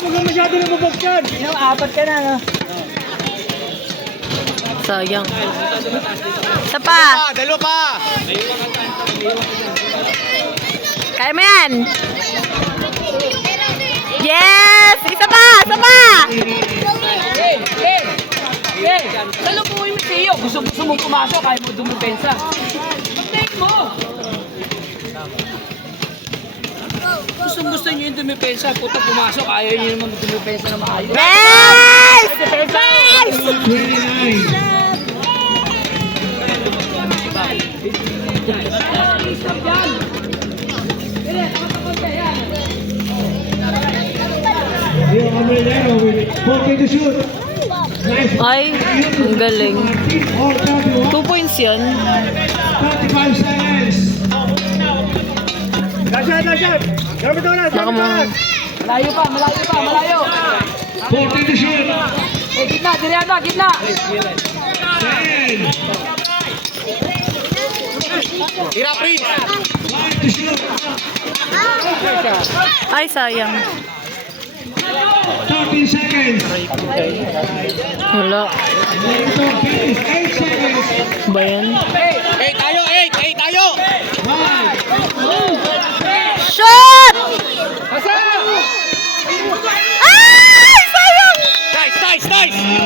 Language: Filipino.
huwag ka masyado na mabagkan. Apat ka na, no? Sayang. Isa pa. Dalawa pa. Kaya mo yan. Yes! Isa pa! Isa pa! Talo po yung Teo. Gusto mong pumasok, kaya mo dumipensa. Pag-take mo! Gusto nyo yung dumipensa. Puta pumasok, ayaw nyo naman dumipensa na maayos. Nice! Nice! 29. Rio Amelero with 40 to shoot. Nice. Ay, ang galing. All 2 points yan. 35 seconds. Dashan. Gamit mo na. Baka mo. Malayo pa, malayo. 40 to shoot. Eh, gitna, gitna. 10. Tira, Prince. 5 to shoot. Ay, sayang. 13 seconds. Wala. 8 seconds. Ba yan? Hey, tayo. 5. Shot! Asa! Ay, sayang! Nice.